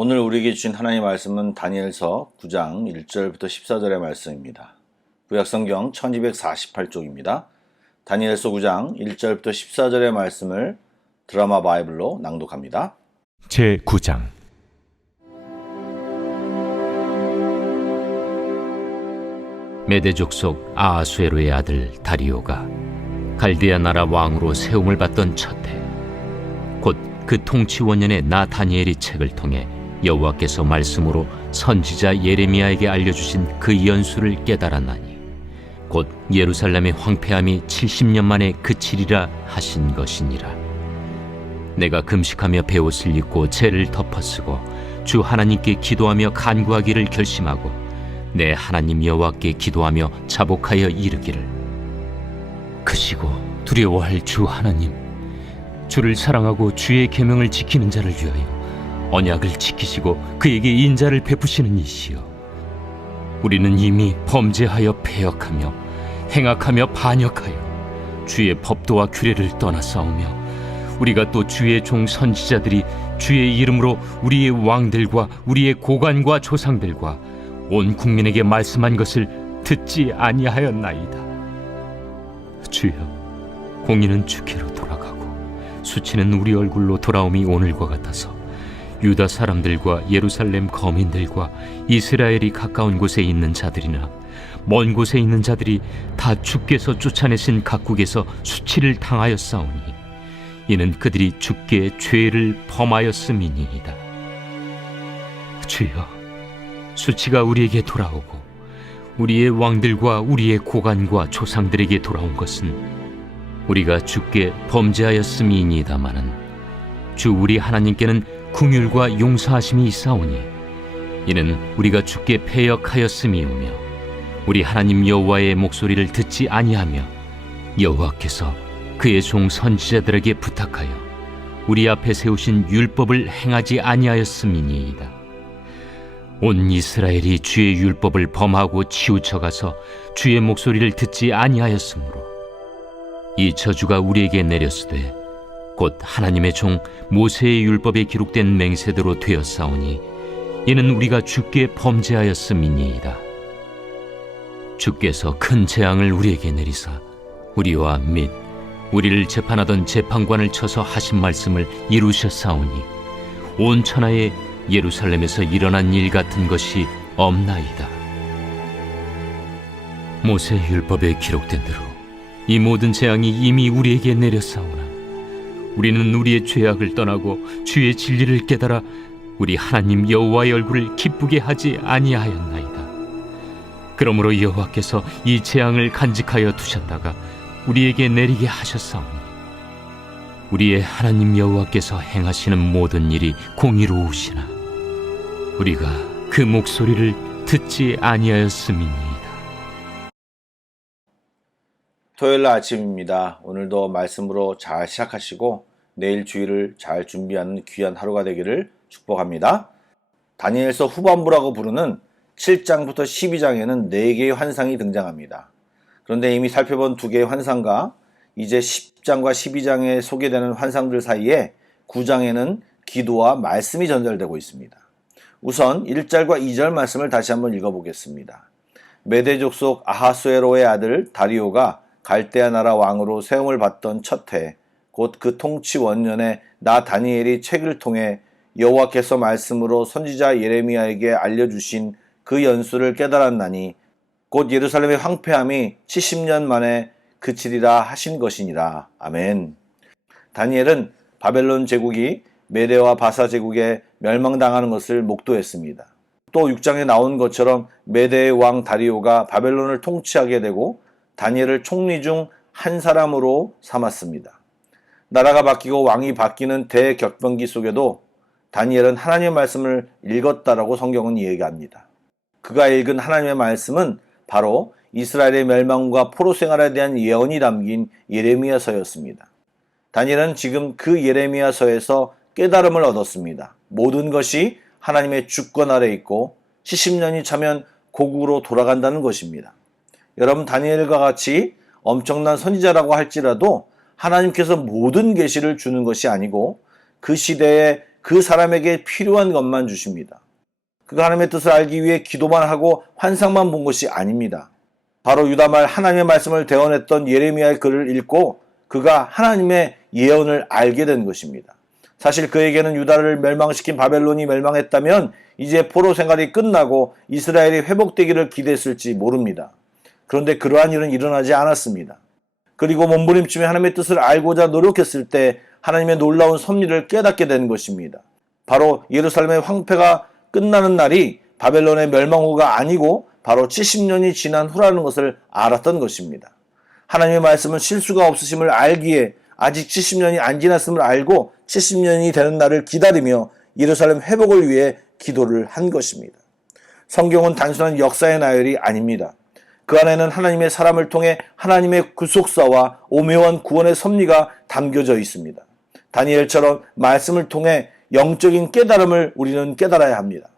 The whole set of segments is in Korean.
오늘 우리에게 주신 하나님의 말씀은 다니엘서 9장 1절부터 14절의 말씀입니다. 구약성경 1248쪽입니다. 다니엘서 9장 1절부터 14절의 말씀을 드라마 바이블로 낭독합니다. 제9장 메대 족속 아하수에로의 아들 다리오가 갈대아 나라 왕으로 세움을 받던 첫해, 곧 그 통치 원년에 나 다니엘이 책을 통해 여호와께서 말씀으로 선지자 예레미야에게 알려주신 그 연수를 깨달았나니 곧 예루살렘의 황폐함이 70년 만에 그치리라 하신 것이니라. 내가 금식하며 베옷을 입고 죄를 덮어쓰고 주 하나님께 기도하며 간구하기를 결심하고 내 하나님 여호와께 기도하며 자복하여 이르기를, 크시고 두려워할 주 하나님, 주를 사랑하고 주의 계명을 지키는 자를 위하여 언약을 지키시고 그에게 인자를 베푸시는 이시여, 우리는 이미 범죄하여 패역하며 행악하며 반역하여 주의 법도와 규례를 떠나싸우며 우리가 또 주의 종 선지자들이 주의 이름으로 우리의 왕들과 우리의 고관과 조상들과 온 국민에게 말씀한 것을 듣지 아니하였나이다. 주여, 공의는 주께로 돌아가고 수치는 우리 얼굴로 돌아옴이 오늘과 같아서 유다 사람들과 예루살렘 거민들과 이스라엘이 가까운 곳에 있는 자들이나 먼 곳에 있는 자들이 다 주께서 쫓아내신 각국에서 수치를 당하였사오니 이는 그들이 주께 죄를 범하였음이니이다. 주여, 수치가 우리에게 돌아오고 우리의 왕들과 우리의 고관과 조상들에게 돌아온 것은 우리가 주께 범죄하였음이니이다마는 주 우리 하나님께는 긍휼과 용서하심이 있사오니 이는 우리가 주께 패역하였음이오며 우리 하나님 여호와의 목소리를 듣지 아니하며 여호와께서 그의 종 선지자들에게 부탁하여 우리 앞에 세우신 율법을 행하지 아니하였음이니이다. 온 이스라엘이 주의 율법을 범하고 치우쳐가서 주의 목소리를 듣지 아니하였으므로 이 저주가 우리에게 내렸으되 곧 하나님의 종 모세의 율법에 기록된 맹세대로 되었사오니 이는 우리가 주께 범죄하였음이니이다. 주께서 큰 재앙을 우리에게 내리사 우리와 및 우리를 재판하던 재판관을 쳐서 하신 말씀을 이루셨사오니 온 천하에 예루살렘에서 일어난 일 같은 것이 없나이다. 모세의 율법에 기록된 대로 이 모든 재앙이 이미 우리에게 내렸사오나 우리는 우리의 죄악을 떠나고 주의 진리를 깨달아 우리 하나님 여호와의 얼굴을 기쁘게 하지 아니하였나이다. 그러므로 여호와께서 이 재앙을 간직하여 두셨다가 우리에게 내리게 하셨사오니 우리의 하나님 여호와께서 행하시는 모든 일이 공의로우시나 우리가 그 목소리를 듣지 아니하였음이니이다. 토요일 아침입니다. 오늘도 말씀으로 잘 시작하시고 내일 주일을 잘 준비하는 귀한 하루가 되기를 축복합니다. 다니엘서 후반부라고 부르는 7장부터 12장에는 4개의 환상이 등장합니다. 그런데 이미 살펴본 2개의 환상과 이제 10장과 12장에 소개되는 환상들 사이에 9장에는 기도와 말씀이 전달되고 있습니다. 우선 1절과 2절 말씀을 다시 한번 읽어보겠습니다. 메대 족속 아하수에로의 아들 다리오가 갈대아 나라 왕으로 세움을 받던 첫 해, 곧 그 통치 원년에 나 다니엘이 책을 통해 여호와께서 말씀으로 선지자 예레미야에게 알려주신 그 연수를 깨달았나니 곧 예루살렘의 황폐함이 70년 만에 그치리라 하신 것이니라. 아멘. 다니엘은 바벨론 제국이 메대와 바사 제국에 멸망당하는 것을 목도했습니다. 또 6장에 나온 것처럼 메대의 왕 다리오가 바벨론을 통치하게 되고 다니엘을 총리 중 한 사람으로 삼았습니다. 나라가 바뀌고 왕이 바뀌는 대격변기 속에도 다니엘은 하나님의 말씀을 읽었다라고 성경은 이야기합니다. 그가 읽은 하나님의 말씀은 바로 이스라엘의 멸망과 포로 생활에 대한 예언이 담긴 예레미야서였습니다. 다니엘은 지금 그 예레미야서에서 깨달음을 얻었습니다. 모든 것이 하나님의 주권 아래 있고 70년이 차면 고국으로 돌아간다는 것입니다. 여러분, 다니엘과 같이 엄청난 선지자라고 할지라도 하나님께서 모든 계시를 주는 것이 아니고 그 시대에 그 사람에게 필요한 것만 주십니다. 그가 하나님의 뜻을 알기 위해 기도만 하고 환상만 본 것이 아닙니다. 바로 유다말 하나님의 말씀을 대언했던 예레미야의 글을 읽고 그가 하나님의 예언을 알게 된 것입니다. 사실 그에게는 유다를 멸망시킨 바벨론이 멸망했다면 이제 포로 생활이 끝나고 이스라엘이 회복되기를 기대했을지 모릅니다. 그런데 그러한 일은 일어나지 않았습니다. 그리고 몸부림치며 하나님의 뜻을 알고자 노력했을 때 하나님의 놀라운 섭리를 깨닫게 된 것입니다. 바로 예루살렘의 황폐가 끝나는 날이 바벨론의 멸망 후가 아니고 바로 70년이 지난 후라는 것을 알았던 것입니다. 하나님의 말씀은 실수가 없으심을 알기에 아직 70년이 안 지났음을 알고 70년이 되는 날을 기다리며 예루살렘 회복을 위해 기도를 한 것입니다. 성경은 단순한 역사의 나열이 아닙니다. 그 안에는 하나님의 사람을 통해 하나님의 구속사와 오묘한 구원의 섭리가 담겨져 있습니다. 다니엘처럼 말씀을 통해 영적인 깨달음을 우리는 깨달아야 합니다.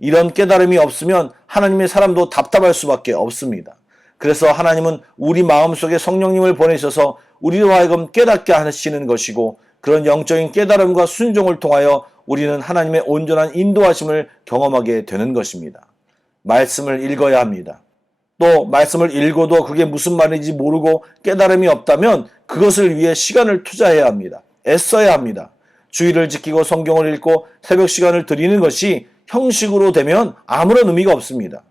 이런 깨달음이 없으면 하나님의 사람도 답답할 수밖에 없습니다. 그래서 하나님은 우리 마음속에 성령님을 보내셔서 우리로 하여금 깨닫게 하시는 것이고 그런 영적인 깨달음과 순종을 통하여 우리는 하나님의 온전한 인도하심을 경험하게 되는 것입니다. 말씀을 읽어야 합니다. 또 말씀을 읽어도 그게 무슨 말인지 모르고 깨달음이 없다면 그것을 위해 시간을 투자해야 합니다. 애써야 합니다. 주의를 지키고 성경을 읽고 새벽 시간을 드리는 것이 형식으로 되면 아무런 의미가 없습니다.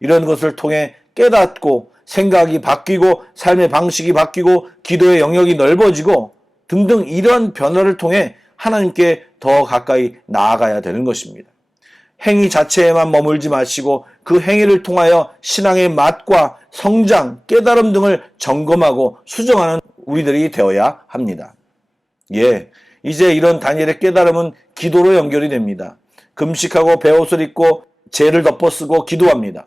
이런 것을 통해 깨닫고 생각이 바뀌고 삶의 방식이 바뀌고 기도의 영역이 넓어지고 등등 이러한 변화를 통해 하나님께 더 가까이 나아가야 되는 것입니다. 행위 자체에만 머물지 마시고 그 행위를 통하여 신앙의 맛과 성장, 깨달음 등을 점검하고 수정하는 우리들이 되어야 합니다. 이제 이런 다니엘의 깨달음은 기도로 연결이 됩니다. 금식하고 베옷을 입고 죄를 덮어쓰고 기도합니다.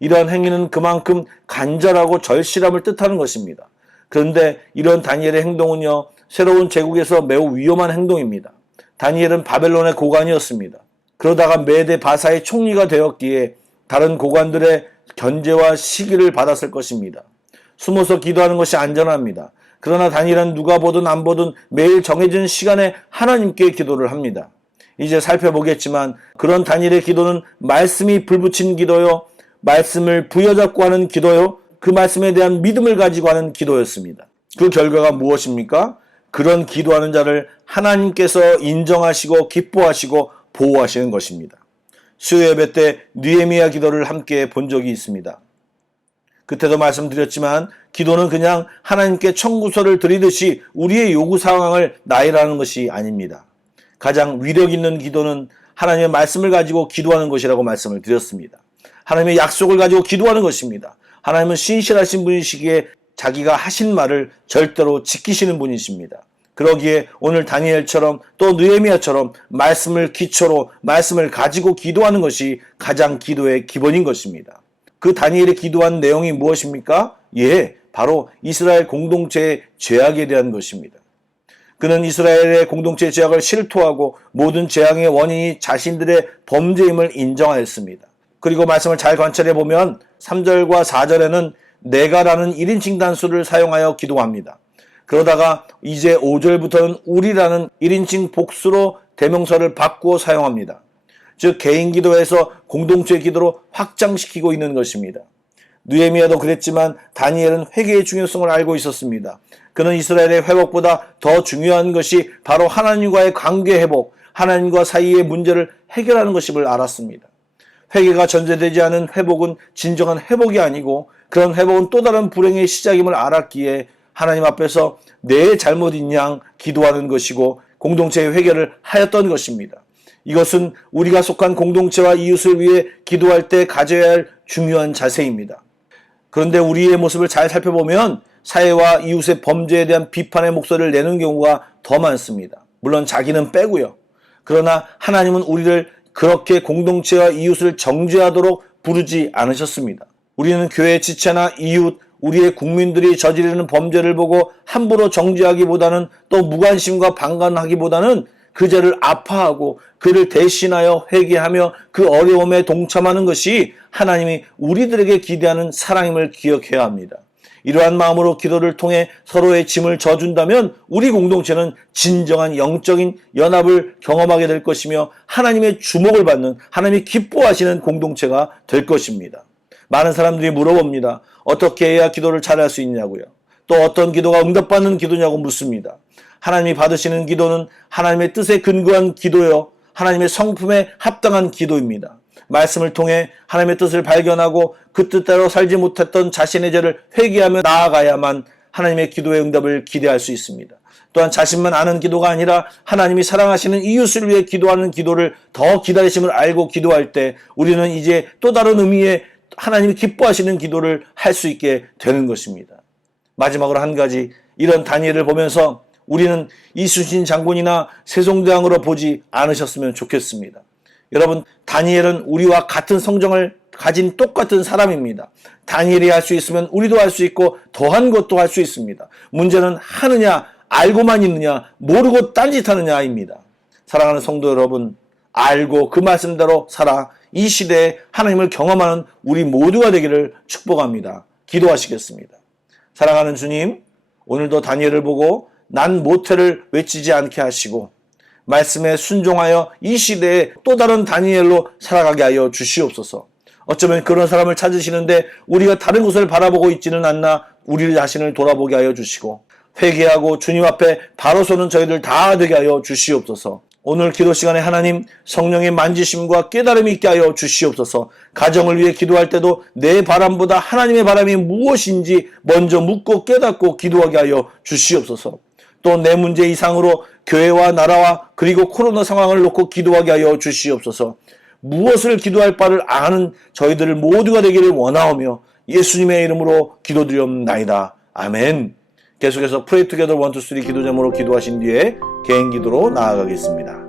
이러한 행위는 그만큼 간절하고 절실함을 뜻하는 것입니다. 그런데 이런 다니엘의 행동은요, 새로운 제국에서 매우 위험한 행동입니다. 다니엘은 바벨론의 고관이었습니다. 그러다가 메대 바사의 총리가 되었기에 다른 고관들의 견제와 시기를 받았을 것입니다. 숨어서 기도하는 것이 안전합니다. 그러나 다니엘은 누가 보든 안 보든 매일 정해진 시간에 하나님께 기도를 합니다. 이제 살펴보겠지만 그런 다니엘의 기도는 말씀이 불붙인 기도요, 말씀을 부여잡고 하는 기도요, 그 말씀에 대한 믿음을 가지고 하는 기도였습니다. 그 결과가 무엇입니까? 그런 기도하는 자를 하나님께서 인정하시고 기뻐하시고 보호하시는 것입니다. 수요 예배 때 느헤미야 기도를 함께 본 적이 있습니다. 그때도 말씀드렸지만 기도는 그냥 하나님께 청구서를 드리듯이 우리의 요구 상황을 나열하는 것이 아닙니다. 가장 위력 있는 기도는 하나님의 말씀을 가지고 기도하는 것이라고 말씀을 드렸습니다. 하나님의 약속을 가지고 기도하는 것입니다. 하나님은 신실하신 분이시기에 자기가 하신 말을 절대로 지키시는 분이십니다. 그러기에 오늘 다니엘처럼 또 느헤미야처럼 말씀을 기초로 말씀을 가지고 기도하는 것이 가장 기도의 기본인 것입니다. 그 다니엘이 기도한 내용이 무엇입니까? 바로 이스라엘 공동체의 죄악에 대한 것입니다. 그는 이스라엘의 공동체의 죄악을 실토하고 모든 재앙의 원인이 자신들의 범죄임을 인정하였습니다. 그리고 말씀을 잘 관찰해 보면 3절과 4절에는 내가라는 1인칭 단수를 사용하여 기도합니다. 그러다가 이제 5절부터는 우리라는 1인칭 복수로 대명사를 바꾸어 사용합니다. 즉 개인 기도에서 공동체 기도로 확장시키고 있는 것입니다. 느헤미야도 그랬지만 다니엘은 회개의 중요성을 알고 있었습니다. 그는 이스라엘의 회복보다 더 중요한 것이 바로 하나님과의 관계 회복, 하나님과 사이의 문제를 해결하는 것임을 알았습니다. 회개가 전제되지 않은 회복은 진정한 회복이 아니고 그런 회복은 또 다른 불행의 시작임을 알았기에 하나님 앞에서 내 잘못인 양 기도하는 것이고 공동체의 회개를 하였던 것입니다. 이것은 우리가 속한 공동체와 이웃을 위해 기도할 때 가져야 할 중요한 자세입니다. 그런데 우리의 모습을 잘 살펴보면 사회와 이웃의 범죄에 대한 비판의 목소리를 내는 경우가 더 많습니다. 물론 자기는 빼고요. 그러나 하나님은 우리를 그렇게 공동체와 이웃을 정죄하도록 부르지 않으셨습니다. 우리는 교회 지체나 이웃, 우리의 국민들이 저지르는 범죄를 보고 함부로 정죄하기보다는 또 무관심과 방관하기보다는 그 죄를 아파하고 그를 대신하여 회개하며 그 어려움에 동참하는 것이 하나님이 우리들에게 기대하는 사랑임을 기억해야 합니다. 이러한 마음으로 기도를 통해 서로의 짐을 져준다면 우리 공동체는 진정한 영적인 연합을 경험하게 될 것이며 하나님의 주목을 받는, 하나님이 기뻐하시는 공동체가 될 것입니다. 많은 사람들이 물어봅니다. 어떻게 해야 기도를 잘할 수 있냐고요. 또 어떤 기도가 응답받는 기도냐고 묻습니다. 하나님이 받으시는 기도는 하나님의 뜻에 근거한 기도요, 하나님의 성품에 합당한 기도입니다. 말씀을 통해 하나님의 뜻을 발견하고 그 뜻대로 살지 못했던 자신의 죄를 회개하며 나아가야만 하나님의 기도의 응답을 기대할 수 있습니다. 또한 자신만 아는 기도가 아니라 하나님이 사랑하시는 이웃을 위해 기도하는 기도를 더 기다리심을 알고 기도할 때 우리는 이제 또 다른 의미의 하나님이 기뻐하시는 기도를 할 수 있게 되는 것입니다. 마지막으로 한 가지, 이런 다니엘을 보면서 우리는 이순신 장군이나 세종대왕으로 보지 않으셨으면 좋겠습니다. 여러분, 다니엘은 우리와 같은 성정을 가진 똑같은 사람입니다. 다니엘이 할 수 있으면 우리도 할 수 있고 더한 것도 할 수 있습니다. 문제는 하느냐, 알고만 있느냐, 모르고 딴짓하느냐입니다. 사랑하는 성도 여러분, 알고 그 말씀대로 살아 이 시대에 하나님을 경험하는 우리 모두가 되기를 축복합니다. 기도하시겠습니다. 사랑하는 주님, 오늘도 다니엘을 보고 난 못해를 외치지 않게 하시고 말씀에 순종하여 이 시대에 또 다른 다니엘로 살아가게 하여 주시옵소서. 어쩌면 그런 사람을 찾으시는데 우리가 다른 곳을 바라보고 있지는 않나 우리 자신을 돌아보게 하여 주시고 회개하고 주님 앞에 바로 서는 저희들 다 되게 하여 주시옵소서. 오늘 기도 시간에 하나님 성령의 만지심과 깨달음이 있게 하여 주시옵소서. 가정을 위해 기도할 때도 내 바람보다 하나님의 바람이 무엇인지 먼저 묻고 깨닫고 기도하게 하여 주시옵소서. 또 내 문제 이상으로 교회와 나라와 그리고 코로나 상황을 놓고 기도하게 하여 주시옵소서. 무엇을 기도할 바를 아는 저희들 모두가 되기를 원하오며 예수님의 이름으로 기도드리옵나이다. 아멘. 계속해서 Pray Together 1, 2, 3 기도 제목으로 기도하신 뒤에 개인 기도로 나아가겠습니다.